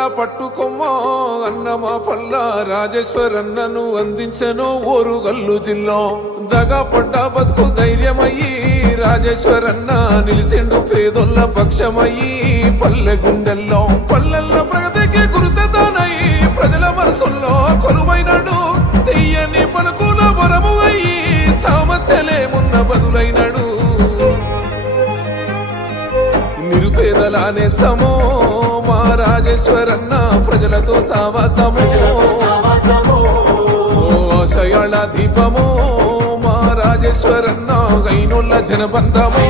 పల్లెల పట్టుకొమ్మ అన్నమా పల్ల రాజేశ్వరన్నను అందించెను ఓరుగల్లు జిల్లా. దగా పడ్డ బతుకు ధైర్యమయ్యి రాజేశ్వరన్న నిలిసిండు పేదొల్ల పక్షమయ్యి పల్లె గుండెల్లో పల్లెల్లో ప్రగతికి గురుతదానై ప్రజల మనసుల్లో కొలువైనాడు. తెయ్యని పలుకుల వరము అయ్యి సమస్యలేమున్న బదులైనాడు. నిరుపేదల నేస్తమో మా రాజేశ్వరన్న ప్రజలతో సావాసము. ఓ దీపము మా రాజేశ్వరన్న గైనుల్ల జనబంధము.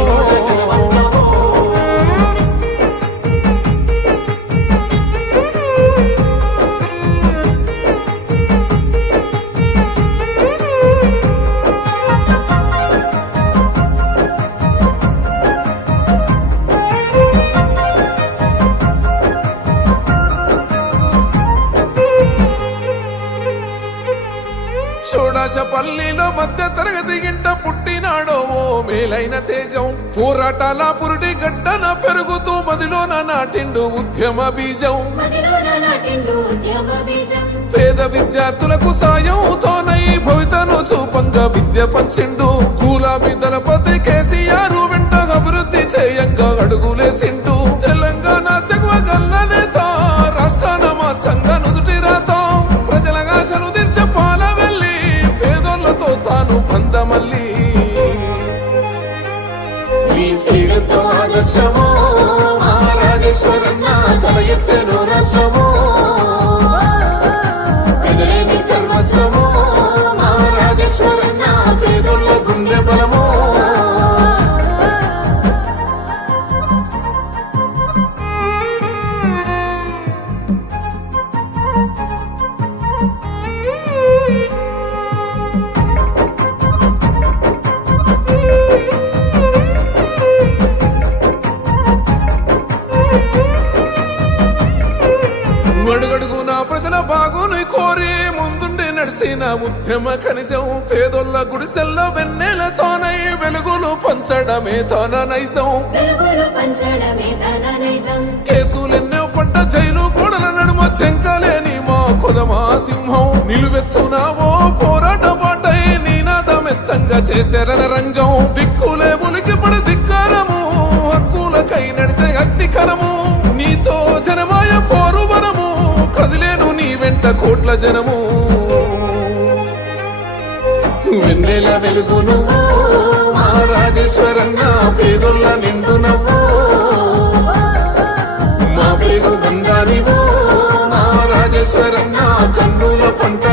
పల్లిలో మధ్య తరగతి ఇంట పుట్టినాడో ఓ మేలైన తేజం. పోరాటాల పురుటి గడ్డన పెరుగుతూ మదిలోన నాటిండు ఉద్యమ బీజం. మదిలోన నాటిండు ఉద్యమ బీజం. పేద విద్యార్థులకు సాయంతోనై భవితను చూపంగా విద్య పంచిండు. గులాబీ దళపతి కేసీఆర్ వెంట అభివృద్ధి చేయంగా అడుగులేసిండు. తెలంగాణ ఆదర్శమో మహారాజేశ్వరన్న తల ఎత్తెను రాష్ట్రము. కోరి ముందుండి నడిసిన ఉద్యమ ఖనిజం పేదోళ్ళ గుడిసెల్లో వెన్నెలతోనై వెలుగులు పంచడమే తన నైజం. వెలుగులు పంచడమే తన నైజం. కేసులెన్నో పడ్డ జైలు గోడల నడుమ చెంకలేని మా కుదమా సింహం. నిలువెత్తునావో పోరాట పాటై నీనాదమెత్తంగా చేశారన రంగం. దిక్కులే ఉలికి పడి ధిక్కారము హక్కులకై నడిచే అగ్నికరము. కోట్ల జనము. వెన్నెల వెలుగు నువ్వు మా రాజేశ్వరన్న పేదొల్ల నిండు నవ్వు. మా పేరు బంగారివో మా రాజేశ్వరన్న కన్నుల పంట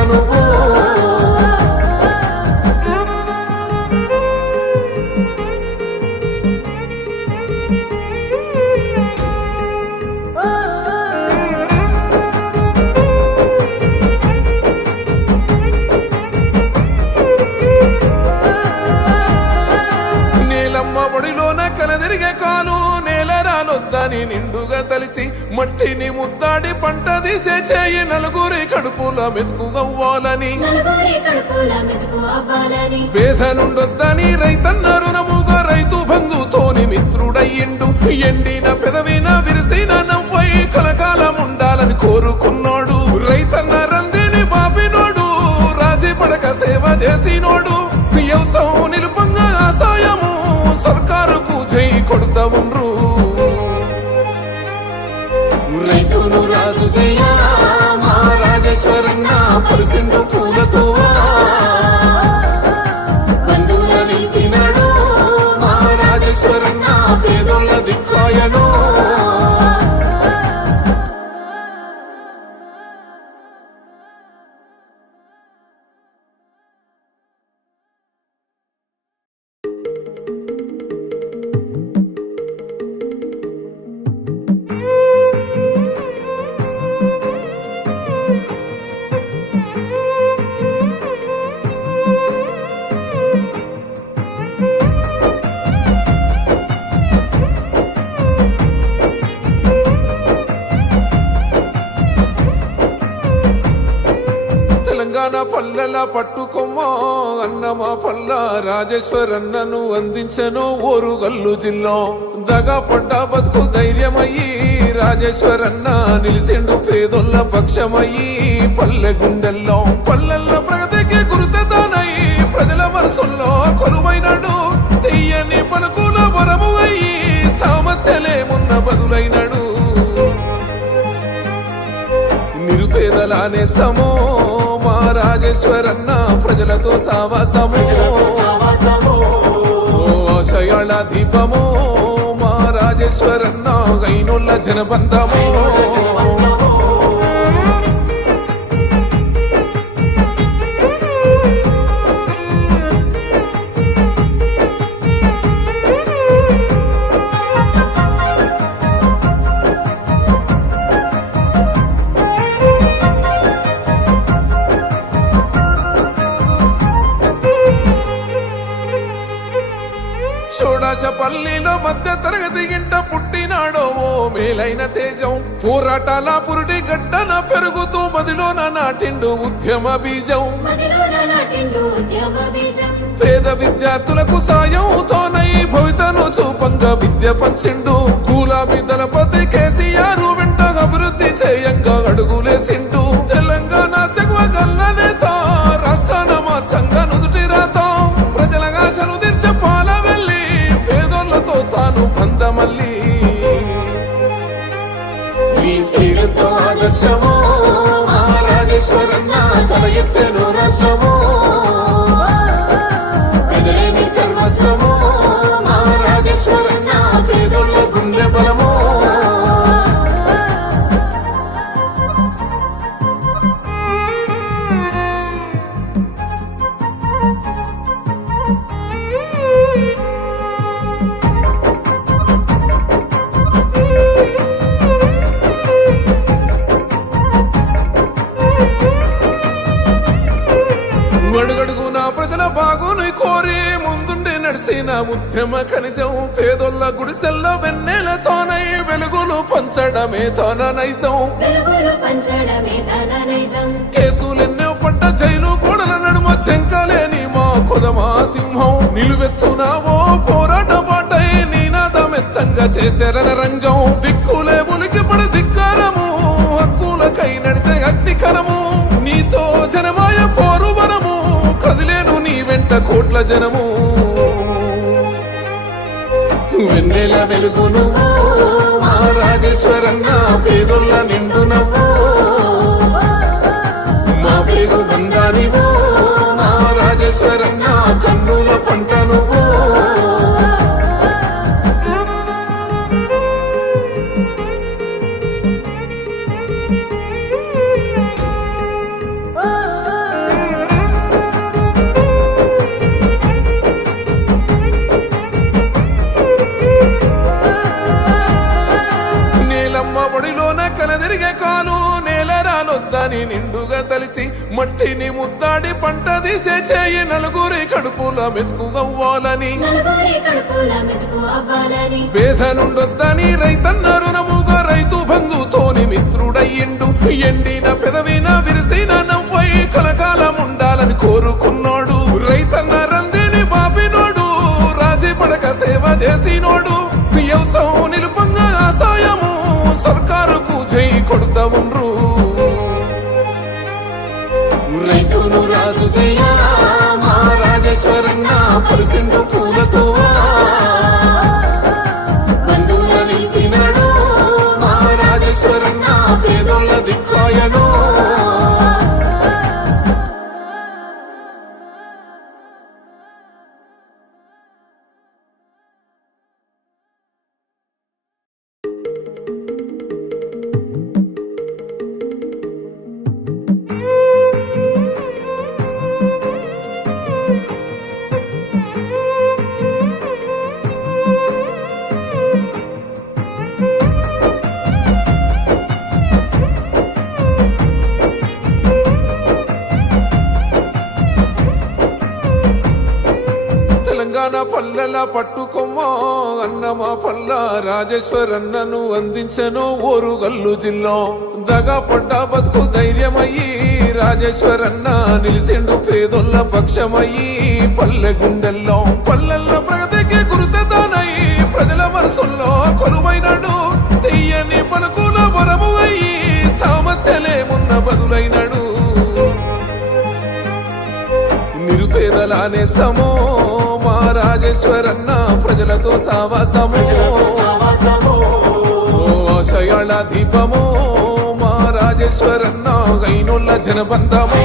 మట్టిని ముద్దాడి పంట తీసే చేయి నలుగురి కడుపుల మెతుకుగవ్వాలని నలుగురి కడుపుల మెతుకు అవ్వాలని. వేదనుండొద్దని రైతన్న రుణముగా రైతు బంధుతోని మిత్రుడయ్యిండు. ఎండిన పెదవిన విరిసిన నవ్వై కలకాలం ఉండాలని కోరుకున్నాడు. రైతన్న రందిని బాపినోడు రాజీ పడక సేవ చేసినోడు. రైతును రాజు రాజేశ్వరన్న పరిసిండు పూలతో తెలంగాణ పల్లెల పట్టుకొమ్మ అన్నమా పల్ల రాజేశ్వరన్నను అందించెను ఓరుగల్లు జిల్లా. దగపడ్డ బతుకు ధైర్యమయ్యి రాజేశ్వరన్న నిలిసిండు పేదొల్ల పక్షమయ్యి పల్లె గుండెల్లో. పల్లెల్లో ప్రగతికి గురుతతానై ప్రజల మనసుల్లో కొలువైనాడు. తెయ్యని పలుకుల వరము అయ్యి సమస్యలేమున్న బదులైనాడు. నిరుపేదల నేస్తమో రాజేశ్వరన్న ప్రజలతో సావాసము. ఓ దీపము మా రాజేశ్వరన్న గైనుల జనబంధము. మధ్య తరగతి ఇంట పుట్టినాడో ఓ మేలైన తేజం. పోరాటాల పురుటి గడ్డన పెరుగుతూ మదిలోన నాటిండు ఉద్యమ బీజం. పేద విద్యార్థులకు సాయంతోనై భవితను చూపంగా విద్య పంచిండు. గులాబీ దళపతి ఆదర్శమో మా తల ఎత్తెను రాష్ట్రము. ఉద్యమ ఖనిజం పేదోళ్ళ గుడిసెల్లో వెన్నెలతోనై వెలుగులు పంచడమే తన వెలుగులు పంచడమే తన నైజం. కేసులెన్నో పడ్డ జైలు గోడల నడుమ చెంకలేని మా కుదమా సింహం. నిలువెత్తునావో పోరాట పాటై నీనాదమెత్తంగా చేశారన రంగం. దిక్కులే వెన్నెల వెలుగు నువ్వు మా రాజేశ్వరన్న పేదొల్ల నిండు నవ్వు. మా పేరు బంగారివో మా రాజేశ్వరన్న కన్నుల పంట నువ్వు. మట్టిని ముద్దాడి పంట తీసే చేయి నలుగురి కడుపుల మెతుకుగవ్వాలని నలుగురి కడుపుల మెతుకు అవ్వాలని. వేదనుండొద్దని రైతన్న రుణముగా రైతు బంధుతోని మిత్రుడయ్యిండు. ఎండిన పెదవిన విరిసిన నవ్వై కలకాలం ఉండాలని కోరుకున్నాడు. రైతన్న రందిని బాపినోడు రాజీ పడక సేవ చేసినోడు. దిక్కాయను తెలంగాణ పల్లెల పట్టుకొమ్మో అన్నమా పల్ల రాజేశ్వరన్నను అందించను ఓరుగల్లు జిల్లో. దగపడ్డ బతుకు ధైర్యమయ్యి రాజేశ్వరన్న నిలిసిండు పేదొల్ల పక్షమయ్యి పల్లె గుండెల్లో. పల్లెల్లో ప్రగతికి గురుతదానయ్యి ప్రజల మనసుల్లో కొలువైనడు. తెయ్యని పలుకుల వరము అయ్యి సమస్యలేమున్న బదులైనాడు. సమో రాజేశ్వరన్న ప్రజలతో సావాసము. ఓ దీపము మా రాజేశ్వరన్న గైనుల్ల జనబంధము.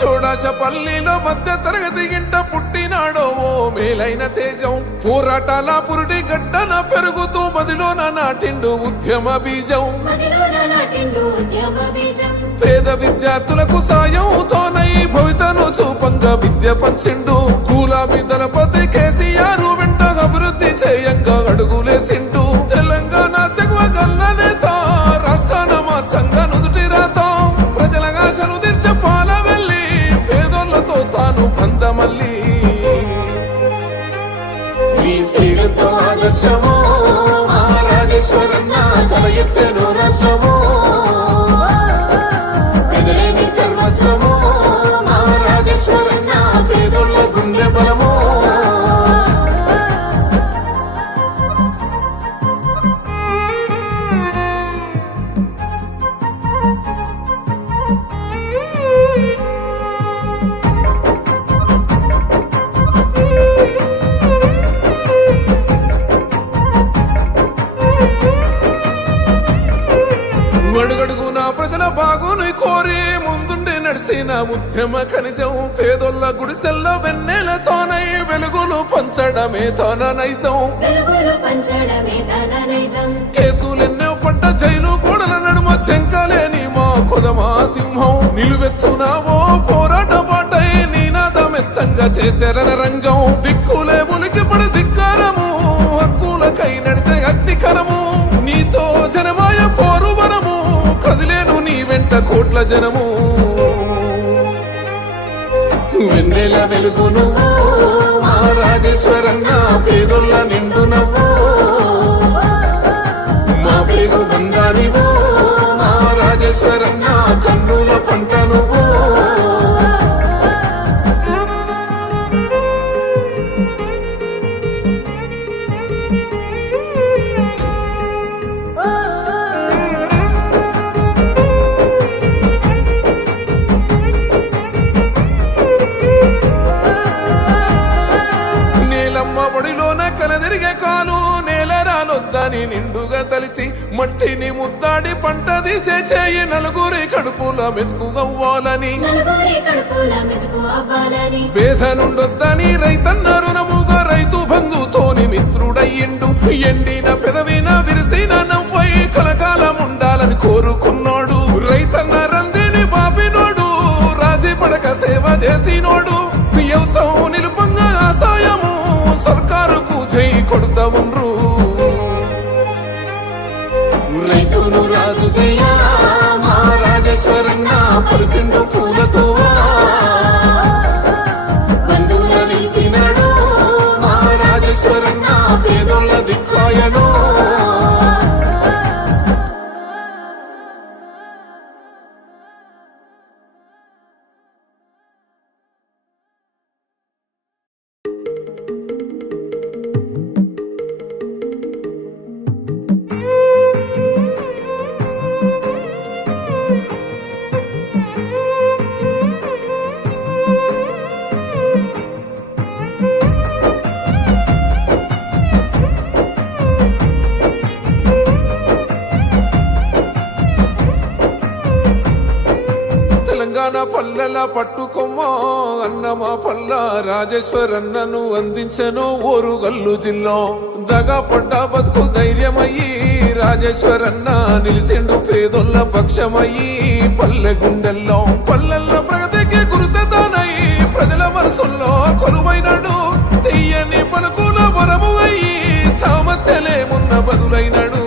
షోడాశ పల్లిలో మధ్య తరగతి ఇంట పుట్టినాడో ఓ మేలైన తేజం. పోరాటాల పురుటి గడ్డన పెరుగుతూ మదిలోన నాటిండు ఉద్యమ బీజం. మదిలోన నాటిండు ఉద్యమ బీజం. పేద విద్యార్థులకు సాయంతోనై భవితను చూపంగా విద్య పంచిండు. గులాబీ దళపతి కేసీఆర్ వెంట అభివృద్ధి చేయంగా అడుగులేసిండు. తెలంగాణ నీ ఆదర్శము. మహారాజేశ్వరన్న తల ఎత్తెను రాష్ట్రము. ప్రజలేని సర్వస్వము. ఉద్యమ ఖనిజం పేదోళ్ళ గుడిసెల్లో వెన్నెలతోనై వెలుగులు పంచడమే తన నైజం. వెలుగులు పంచడమే తన నైజం. కేసులెన్నో పడ్డ జైలు గోడల నడుమ చెంకలేని మా కొదమా సింహం. నిలువెత్తునావో పోరాట పాటై నీనాదమెత్తంగా చేశారన రంగం. వెన్నెల వెలుగు నువ్వు మా రాజేశ్వరన్న పేదొల్ల నిండు నవ్వు. మా పేరు బంగారివో మా రాజేశ్వరన్న కన్నుల పంట నువ్వు. చేయి నలుగురి కడుపుల మెతుకు అవ్వాలని. వేదనుండొద్దని రైతన్న రుణముగా రైతు బంధుతోని మిత్రుడయ్యిండు. ఎండిన పెదవిన విరిసిన నవ్వై కలకాలం ఉండాలని కోరుకున్నాడు. రైతన్న రందిని బాపినోడు రాజీ పడక సేవ చేసినోడు. వ్యవసాయం నిలుపంగా ఆసాయము సర్కారుకు జై కొడుతా ఉండ్రు రాజు మా రాజేశ్వరన్న పరిసిండు పూలతో బంధువుల నిలిసినాడు మా రాజేశ్వరన్న పేదోళ్ళ దిక్కాయను పల్లెల పట్టుకొమ్మ అన్నమా పల్ల రాజేశ్వరన్నను అందించను ఓరుగల్లు జిల్లా. దగా పడ్డ బతుకు ధైర్యమయ్యి రాజేశ్వరన్న నిలిసిండు పేదొల్ల పక్షమయ్యి పల్లె గుండెల్లో. పల్లెల్లో ప్రగతికి గురుతతానై ప్రజల మనసుల్లో కొలువైనాడు. తెయ్యని పలుకుల వరము అయ్యి సమస్యలేమున్న బదులైనాడు.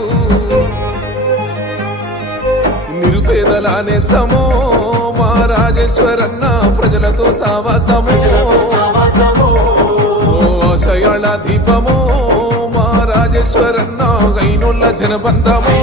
నిరుపేదలానేస్తామో రాజేశ్వరన్న ప్రజలతో సావాసము. ఓ దీపము మా రాజేశ్వరన్న గైనుల్ల జనబంధము.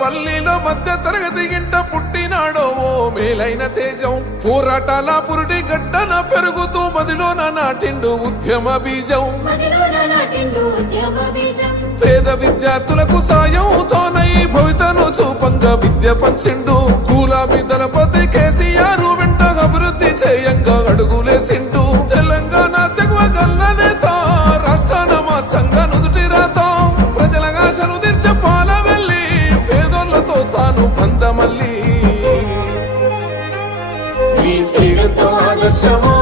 పల్లిలో మధ్య తరగతి ఇంట పుట్టినాడో ఓ మేలైన తేజం. పోరాటాల పురుటి గడ్డన పెరుగుతూ మదిలోన నాటిండు ఉద్యమ బీజం. మదిలోన నాటిండు ఉద్యమ బీజం. పేద విద్యార్థులకు సాయంతోనై భవితను చూపంగా విద్య పంచిండు. గులాబీ దళపతి కేసీఆర్ ఆదర్శమో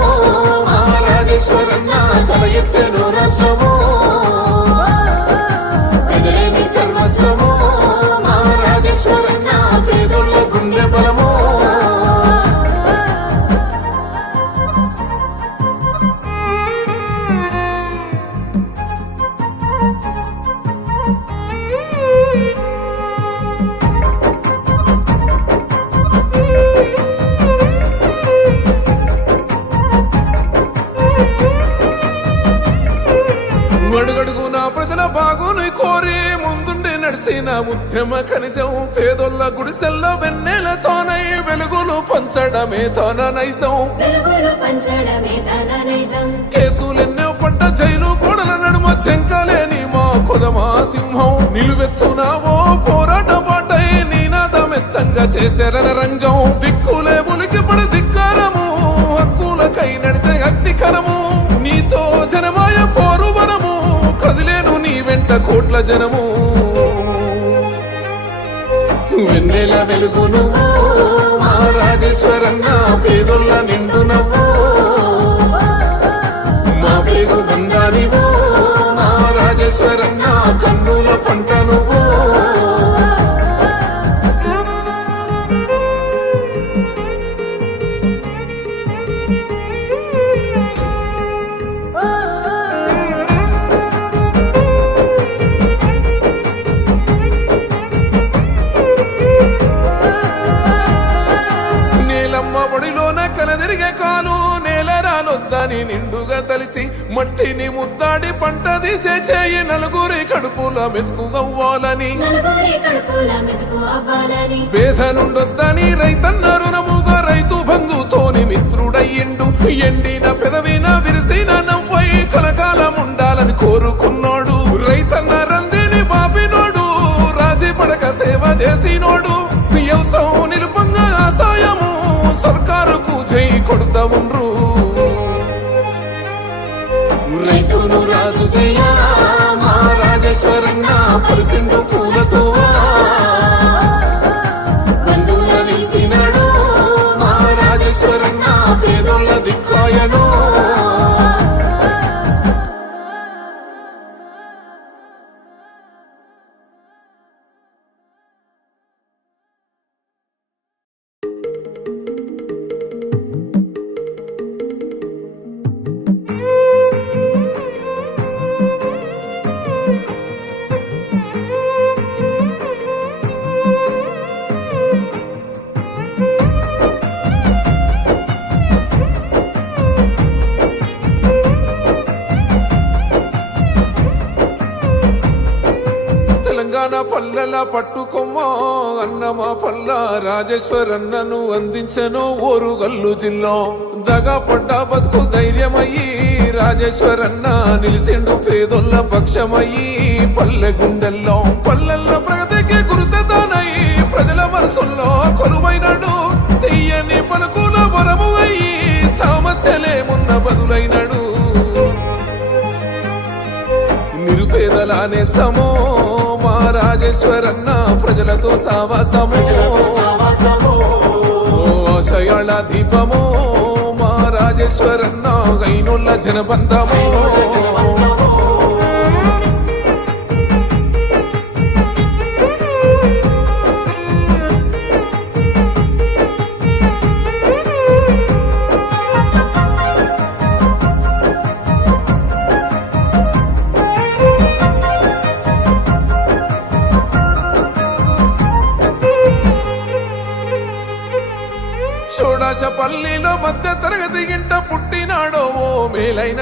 మహారాజేశ్వరన్న తల ఎత్తెను రాష్ట్రము. ప్రజలేని సర్వస్వము మహారాజేశ్వరన్న రాజేశ్వరన్న ఉద్యమ ఖనిజం పేదోళ్ళ గుడిసెల్లో వెన్నెలతోనై వెలుగులు పంచడమే తన నైజం. వెలుగులు పంచడమే తన నైజం. కేసులెన్నో పడ్డ జైలు గోడల నడుమ చెంకలేని మా కుదమా సింహం. నిలువెత్తునావో పోరాట పాటై నీనాదమెత్తంగా చేశారన రంగం. దిక్కులే ఉలికి పడి ధిక్కారము హక్కులకై నడిచే అగ్నికరము. నీతో జనమాయ పోరు వనము కదిలేను నీ వెంట కోట్ల జనము. వెన్నెల వెలుగు నువ్వు. మా రాజేశ్వరన్న పేదొల్ల నిండు నవ్వు. మా పేరు గంగానివో మా రాజేశ్వరన్న కన్నుల పంట నువ్వు. ఒడిలోన కలదిరిగే కాలు నేల రాలొద్దని నిండుగా తలిచి మట్టిని ముద్దాడి పంట తీసే చేయి నలుగురి కడుపుల మెతుకు అవ్వాలని. వేదనుండొద్దని రైతన్న రుణముగా రైతు బంధుతోని మిత్రుడయ్యిండు. ఎండిన పెదవిన విరిసిన నవ్వై కలకాలం ఉండాలని కోరుకున్నాడు. రైతన్న రందిని బాపినోడు రాజీ పడక సేవ చేసినోడు. వ్యవసాయం నిలుపంగా జై కొడుతా రైతును రాజు జయ మా రాజేశ్వరన్న పరిసిండు తెలంగాణ పల్లెల పట్టుకొమ్మో అన్నమా పల్ల రాజేశ్వరన్నను అందించను ఓరుగల్లు జిల్లా. దగా పడ్డ బతుకు ధైర్యమయ్యి రాజేశ్వరన్న నిలిసిండు పేదొల్ల పక్షమయ్యి పల్లె గుండెల్లో. పల్లెల్లో ప్రగతికి గురుతదానై ప్రజల మనసుల్లో కొలువైనాడు. తీయని పలుకుల వరము అయ్యి సమస్యలేమున్న బదులైనాడు. నిరుపేదల నేస్తమో మా రాజేశ్వరన్న ప్రజలతో సావాసము. ఓ దీపము మా రాజేశ్వరన్న గైనుల్ల జనబంధము. పల్లీలో మధ్య తరగతి ఇంట పుట్టినాడో ఓ మేలైన